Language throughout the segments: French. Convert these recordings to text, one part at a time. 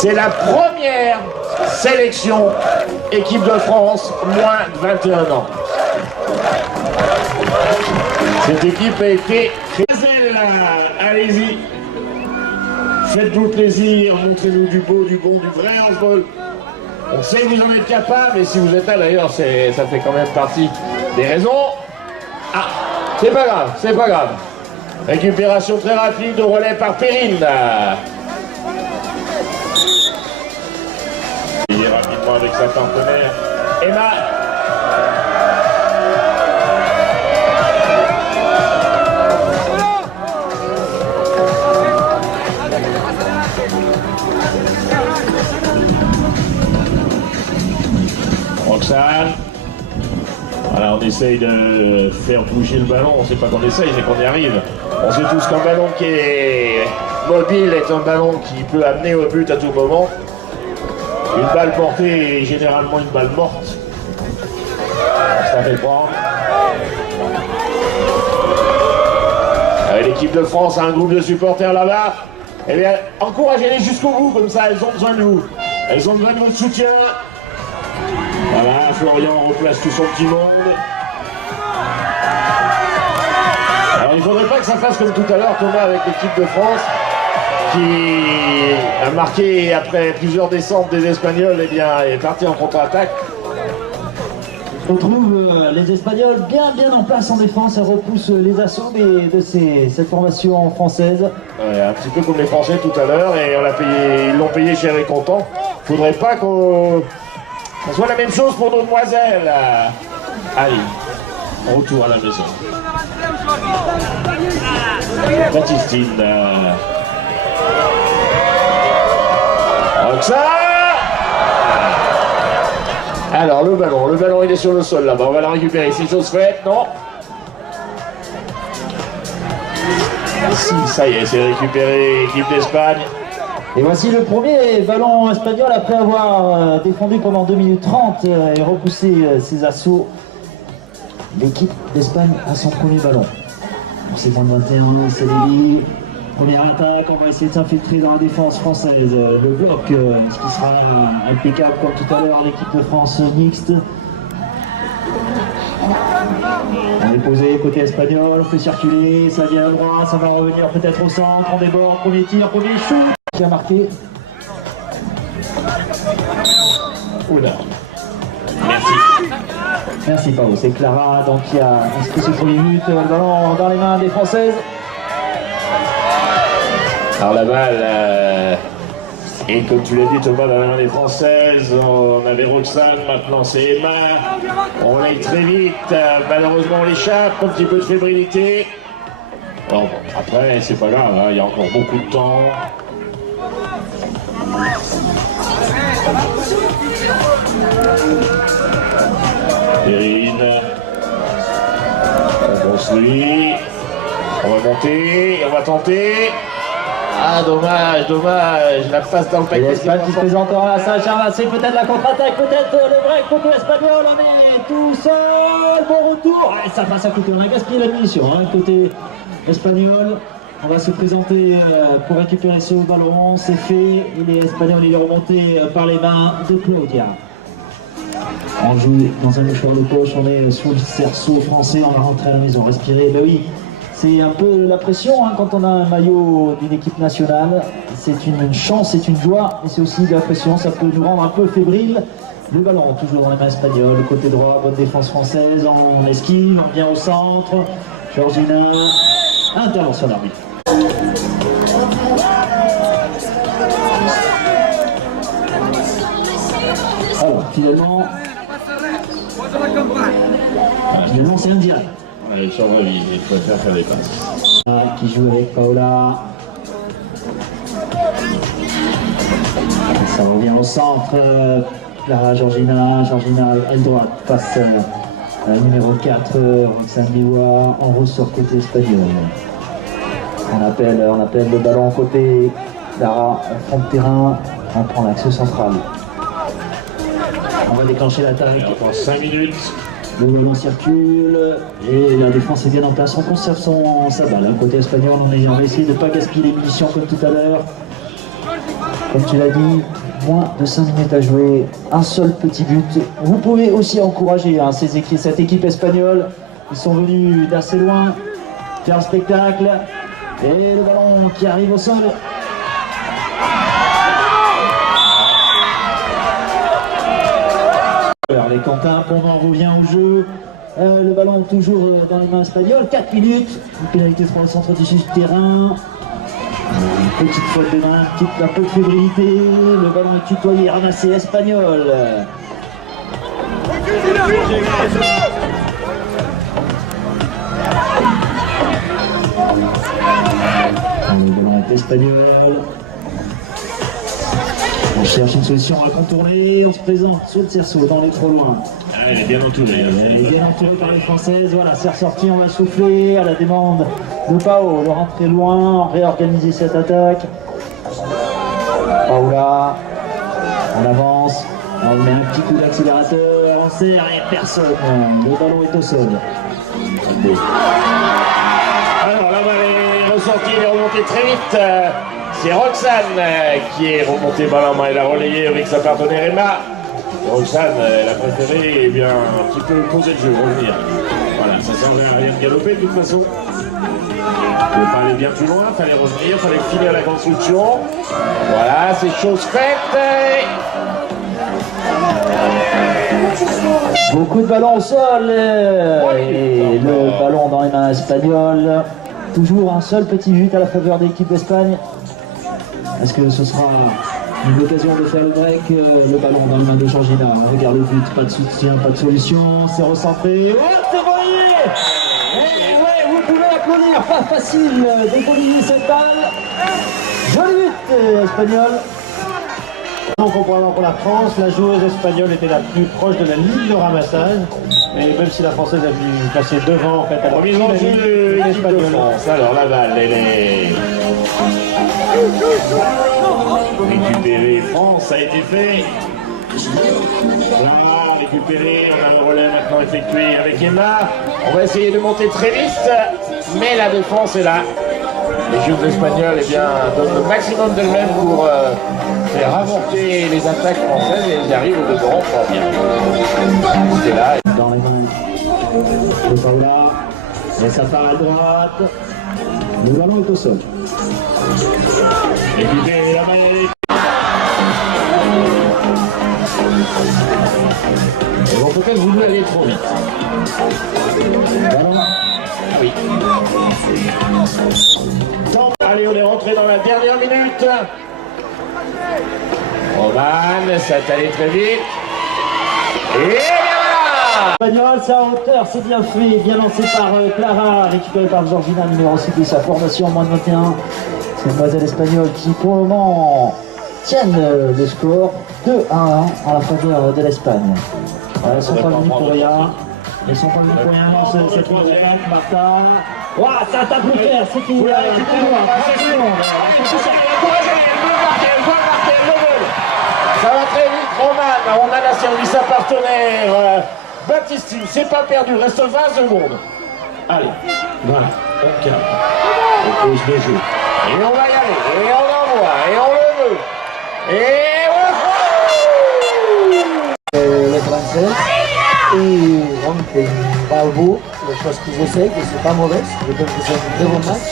C'est la première sélection équipe de France moins de 21 ans. Cette équipe a été créée. Allez-y, faites-vous plaisir, montrez-nous du beau, du bon, du vrai handball. On sait que vous en êtes capable, et si vous êtes là d'ailleurs, ça fait quand même partie des raisons. Ah, c'est pas grave, c'est pas grave. Récupération très rapide au relais par Perrine. Il est rapidement avec sa partenaire Emma. Roxane. Voilà, on essaye de faire bouger le ballon. On ne sait pas qu'on essaye, c'est qu'on y arrive. On sait tous qu'un ballon qui est mobile est un ballon qui peut amener au but à tout moment. Une balle portée est généralement une balle morte. Ça fait prendre. L'équipe de France a un groupe de supporters là-bas. Eh bien, encouragez-les jusqu'au bout, comme ça, elles ont besoin de vous. Elles ont besoin de votre soutien. Voilà, Florian replace tout son petit monde. Alors, il ne faudrait pas que ça fasse comme tout à l'heure, Thomas, avec l'équipe de France, qui a marqué après plusieurs descentes des Espagnols, eh bien, est parti en contre-attaque. On trouve les Espagnols bien en place en défense, elle repousse les assauts de cette formation française. Ouais, un petit peu comme les Français tout à l'heure, et ils l'ont payé cher et content. Faudrait pas qu'on soit la même chose pour nos demoiselles. Allez, retour à la maison. Baptistine. Roxane. Alors le ballon il est sur le sol là-bas, on va la récupérer, c'est chose faite, non? Si, ça y est, c'est récupéré, équipe d'Espagne. Et voici le premier ballon espagnol après avoir défendu pendant 2 minutes 30 et repoussé ses assauts. L'équipe d'Espagne a son premier ballon. C'est en 21, c'est Lily. Première attaque, on va essayer de s'infiltrer dans la défense française. Le bloc, ce qui sera impeccable comme tout à l'heure, l'équipe de France mixte. On est posé côté espagnol, on fait circuler, ça vient à droite, ça va revenir peut-être au centre, on déborde, premier tir, premier shoot qui a marqué. Oula. Merci. Merci Pao, c'est Clara donc qui a inscrit ce premier but, le ballon dans les mains des Françaises. Alors la balle, et comme tu l'as dit Thomas, dans la main des Françaises, on avait Roxane, maintenant c'est Emma. On aille très vite, malheureusement on l'échappe, un petit peu de fébrilité. Bon, après c'est pas grave, hein, il y a encore beaucoup de temps. Perrine. On construit. On va monter, on va tenter. Ah dommage, la passe dans le paquet. L'Espagne qui se présente à Saint-Germain, c'est peut-être la contre-attaque, peut-être le break côté espagnol, on est tout seul, bon retour. Ouais, ça passe à côté, on a gaspillé la munition, hein, côté espagnol. On va se présenter pour récupérer ce ballon, c'est fait, il est espagnol, il est remonté par les mains de Claudia. On joue dans un mouchoir de poche, on est sous le cerceau français, on va rentrer à la maison, respirer, ben oui. C'est un peu la pression hein, quand on a un maillot d'une équipe nationale. C'est une chance, c'est une joie, mais c'est aussi de la pression. Ça peut nous rendre un peu fébrile. Le ballon, toujours dans les mains espagnoles. Le côté droit, bonne défense française. On esquive, on vient au centre. Georgina, intervention d'arbitre. Alors, finalement, c'est un direct. Allez, sur ma vie, il préfère faire des passes. Qui joue avec Paola. Ça revient au centre. Clara, Georgina, aile droite, passe à la numéro 4, Roxane Miwa, on ressort côté espagnol. On appelle le ballon côté Clara, fond de terrain, on prend l'axe central. On va déclencher l'attaque. Encore 5 minutes. Le ballon circule et la défense est bien en place. On conserve sa balle. Côté espagnol, on va essayer de ne pas gaspiller les munitions comme tout à l'heure. Comme tu l'as dit, moins de 5 minutes à jouer, un seul petit but. Vous pouvez aussi encourager cette équipe espagnole. Ils sont venus d'assez loin faire le spectacle. Et le ballon qui arrive au sol. Alors les Quentin, Pondon revient au jeu. Le ballon toujours dans les mains espagnoles. 4 minutes. Une pénalité pour le centre du terrain. Une petite faute de main, un peu de fébrilité. Le ballon est tutoyé, ramassé espagnol. Le ballon est espagnol. On cherche une solution à contourner. On se présente sur le cerceau, dans les trop loin. Ah, elle est bien entourée. Elle est bien entourée par les Françaises. Voilà, c'est ressorti, on va souffler à la demande de Pao de rentrer loin, réorganiser cette attaque. Paola, on avance, on met un petit coup d'accélérateur, on serre et personne. Le ballon est au sol. Alors la balle est ressortie, elle est remontée très vite. C'est Roxane qui est remontée balle en main. Elle a relayé avec sa partenaire Emma. Roxane, elle a préféré bien, un petit peu poser le jeu, revenir. Voilà, ça servait à rien de galoper de toute façon. Il fallait bien plus loin, il fallait revenir, il fallait finir la construction. Voilà, c'est chose faite. Beaucoup de ballons au sol et le ballon dans les mains espagnoles. Toujours un seul petit but à la faveur de l'équipe d'Espagne. Est-ce que ce sera une occasion de faire le break? Le ballon dans les mains de Georgina. Regarde le but, pas de soutien, pas de solution. C'est recentré. Oh, c'est volé! Ouais, vous pouvez applaudir. Pas facile d'économiser cette balle. Joli but espagnol. Comprenant pour la France, la joueuse espagnole était la plus proche de la ligne de ramassage. Et même si la française a dû passer devant, en fait, elle a Remise en jeu de l'équipe de France. Alors la balle, elle est récupérée. France, ça a été fait. Là, récupéré. On a le relais maintenant effectué avec Emma. On va essayer de monter très vite, mais la défense est là. Les joueurs espagnols donnent le maximum d'elles-mêmes pour faire avorter les attaques françaises et ils arrivent au devant fort bien. C'est là. Dans les mains de Paola. Et ça part à droite. Le ballon est au sol. Écoutez, la main ils vont peut-être vouloir aller trop vite. Ballon. Ah oui. Allez, on est rentré dans la dernière minute. Roman, ça est allé très vite. Et voilà! Espagnol, c'est en hauteur, c'est bien fait, bien lancé par Clara, récupéré par Georgina, numéro 6 de sa formation en moins de 21. C'est Mademoiselle espagnole qui, pour le moment, tiennent le score 2-1 en la faveur de l'Espagne. Elles sont pas venues pour rien. Elles sont pas venues pour rien dans cette troisième. Martin. Ouah, ça tape le fer, c'est fini. Ça va très vite, Roman. On a la service à partenaire. Baptistine, c'est pas perdu, reste 20 secondes. Allez, voilà, on calme. On pose le jeu. Et on va y aller, et on envoie, et on le veut. Et les Français et donc bravo, les choses que je sais que c'est pas mauvais, je pense que c'est un très bon match,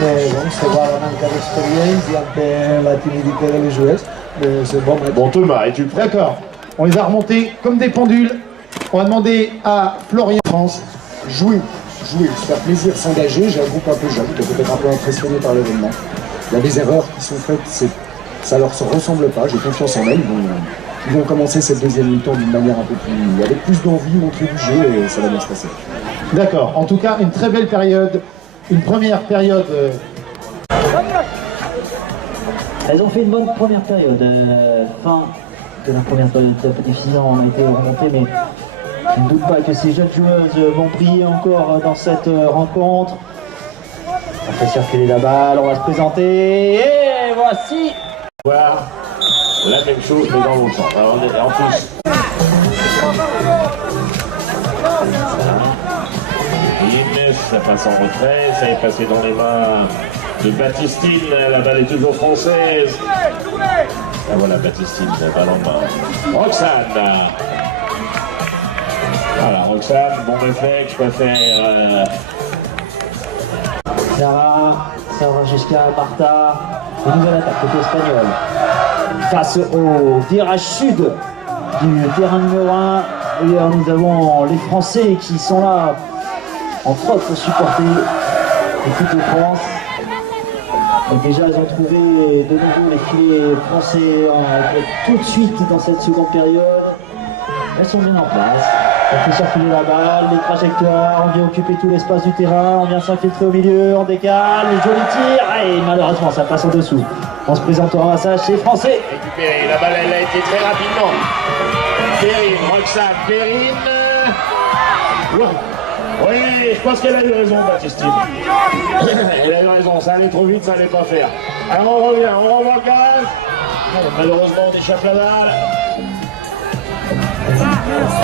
mais bon, c'est voir la manque d'expérience et un peu la timidité des joueurs, mais c'est bon match. bon Thomas, es-tu prêt? D'accord, on les a remontés comme des pendules. On va demander à Florian. France, jouer, se faire plaisir, s'engager. J'ai un groupe un peu jeune, qui est peut-être un peu impressionné par l'événement. Il y a des erreurs qui sont faites, ça leur se ressemble pas, j'ai confiance en elles. Ils vont commencer cette deuxième mi-temps d'une manière un peu plus, avec plus d'envie, montrer du jeu et ça va bien se passer. D'accord, en tout cas, une très belle période, une première période. Elles ont fait une bonne première période. Fin de la première période, c'est un peu difficile, on a été remonté, mais je ne doute pas que ces jeunes joueuses vont briller encore dans cette rencontre. On fait circuler la balle, on va se présenter, et voici. Voir la même chose mais dans l'autre sens. Alors, en plus. Inès, ça passe en retrait, ça est passé dans les mains de Baptistine, la balle est toujours française. Ah voilà Baptistine, balle en main. Roxane. Voilà, Roxane, bon réflexe, je préfère... Sarah jusqu'à Martha. Une nouvelle attaque côté espagnol. Face au virage sud du terrain numéro 1. Et nous avons les Français qui sont là en propre pour supporter l'équipe de France. Et déjà, ils ont trouvé de nouveau les filets français tout de suite dans cette seconde période. Elles sont bien en place. On fait circuler la balle, les trajectoires, on vient occuper tout l'espace du terrain, on vient s'infiltrer au milieu, on décale, les jolis tirs, et malheureusement ça passe en dessous. On se présente au ramassage, c'est français. Récupéré, la balle elle a été très rapidement. Perrine, Roxane, Perrine. Oui, je pense qu'elle a eu raison, Baptistine. Elle a eu raison, ça allait trop vite, ça allait pas faire. Alors on revient, on renvoie le gaz. Malheureusement, on échappe la balle.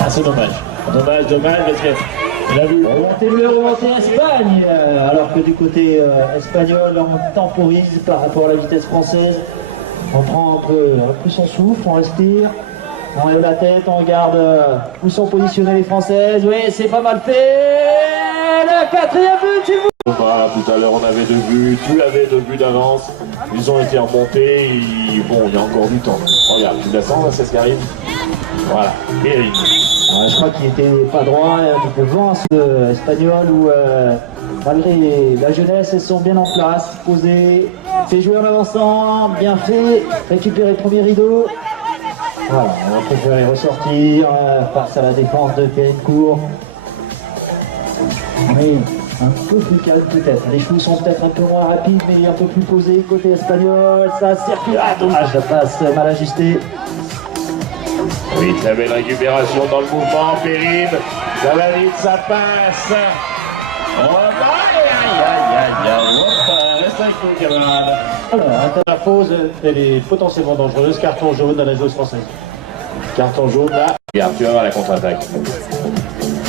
Ah, c'est dommage. Dommage, parce qu'il a vu. Remontée Espagne, alors que du côté espagnol, on temporise par rapport à la vitesse française. On prend un peu son souffle, on respire. On lève la tête, on regarde où sont positionnées les Françaises. Oui, c'est pas mal fait. Le quatrième but, tu vois. Voilà, tout à l'heure, on avait 2 buts. Tu avais 2 buts d'avance. Ils ont été remontés. Bon, il y a encore du temps. Regarde, tu la sens, c'est ce qui arrive. Voilà, Perrine. Je crois qu'il était pas droit, devant ce espagnol où, malgré la jeunesse, elles sont bien en place, posées. Fait jouer en avançant, bien fait. Récupérer le premier rideau. Voilà, on va préférer ressortir face à la défense de Périnecourt. Mais un peu plus calme peut-être. Les chevaux sont peut-être un peu moins rapides, mais un peu plus posés côté espagnol. Ça circule. Ah, dommage, ça passe mal ajusté. Oui, très belle récupération dans le mouvement, Perrine. Ça va vite, ça passe. Oh, reste un coup, camarade. Alors, la pause, elle est potentiellement dangereuse. Carton jaune à la joueuse française. Carton jaune là. Regarde, tu vas voir la contre-attaque.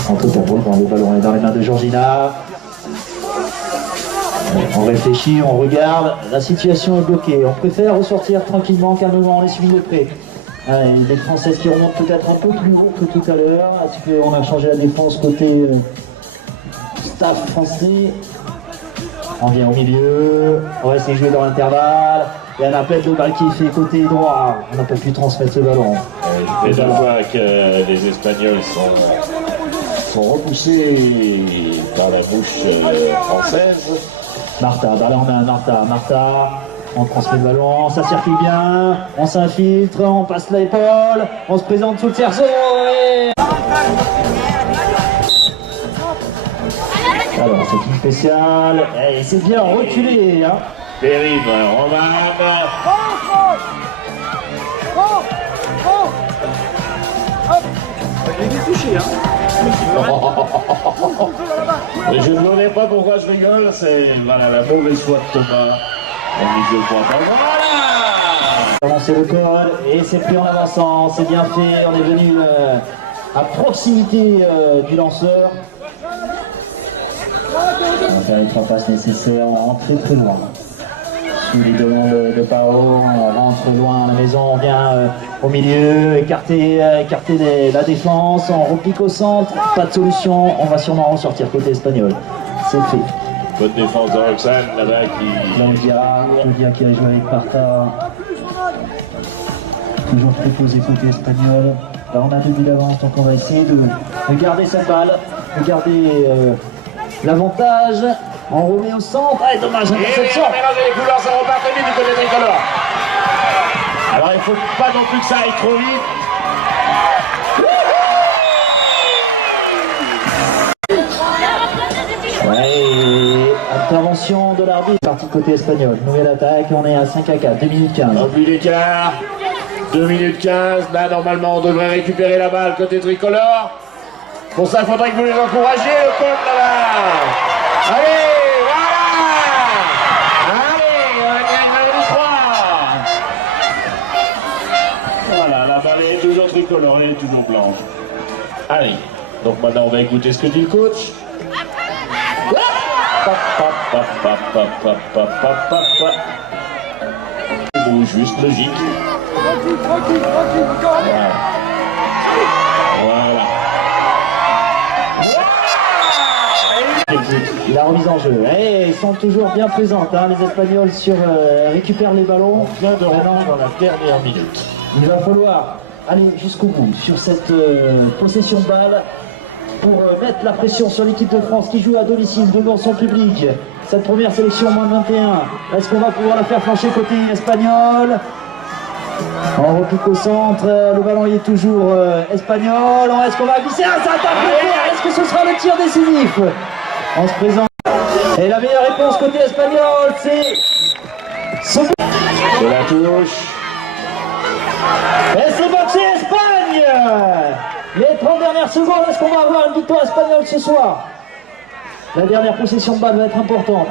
En tout cas, quand le ballon est dans les mains de Georgina. On réfléchit, on regarde, la situation est bloquée. On préfère ressortir tranquillement, calmement, on les suit de près. Les Françaises qui remontent peut-être un peu plus haut que tout à l'heure. Est-ce qu'on a changé la défense côté staff français? On vient au milieu, on va essayer de jouer dans l'intervalle. Il y a un appel de balle qui est fait côté droit. On n'a pas pu transmettre ce ballon. Et je vois que les Espagnols sont repoussés par la bouche française. Martha, balle en main, Martha. On transmet le ballon, ça circule bien, on s'infiltre, on passe l'épaule, on se présente sous le cerceau et... Alors c'est une spéciale, et c'est bien reculé, hein. Perrine, Romane. Il est touché, hein. Je ne demandais pas pourquoi je rigole, c'est voilà, la mauvaise foi de Thomas. Voilà. C'est le code et c'est pris en avançant, c'est bien fait, on est venu à proximité du lanceur. On va faire une 3 passes nécessaires, on rentre très loin. Sous les demandes de Pao, on rentre loin à la maison, on vient au milieu, écarter la défense, on repique au centre, pas de solution, on va sûrement ressortir côté espagnol. C'est fait. Bonne défense de Roxane là-bas qui... Claudia qui a joué avec Martha. Toujours très posé côté espagnol. Là on a 2 buts d'avance, donc on va essayer de garder cette balle, de garder l'avantage. On remet au centre. Ah, dommage, interception. Et mélanger les couleurs, ça repart très vite du côté tricolore. Alors il ne faut pas non plus que ça aille trop vite. Intervention de l'arbitre, partie côté espagnol. Nouvelle attaque, on est à 5-4, 2 minutes 15. Un but d'écart, 2 minutes 15. Là, normalement, on devrait récupérer la balle côté tricolore. Pour ça, il faudrait que vous les encouragiez, le peuple là-bas. Allez, voilà. Allez, on a gagné 3. Voilà, la balle est toujours tricolore, elle est toujours blanche. Allez, donc maintenant, on va écouter ce que dit le coach. Bon, juste logique. Voilà. La remise en jeu. Et ils sont toujours bien présents, hein, les Espagnols récupèrent les ballons. On vient de rentrer dans la dernière minute. Il va falloir aller jusqu'au bout sur cette possession de balle pour mettre la pression sur l'équipe de France qui joue à domicile devant son public. Cette première sélection moins de 21. Est-ce qu'on va pouvoir la faire flancher côté espagnol? En repique au centre, le ballon il est toujours espagnol. Est-ce qu'on va glisser un attaque? Est-ce que ce sera le tir décisif? On se présente. Et la meilleure réponse côté espagnol, c'est De la touche. et c'est boxé Espagne. Les 30 dernières secondes, est-ce qu'on va avoir une victoire espagnole ce soir? La dernière possession de balle va être importante.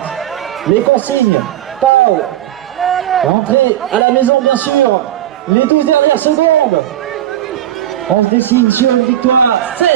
Les consignes, Pau, rentrée à la maison bien sûr. Les 12 dernières secondes. On se dessine sur une victoire 7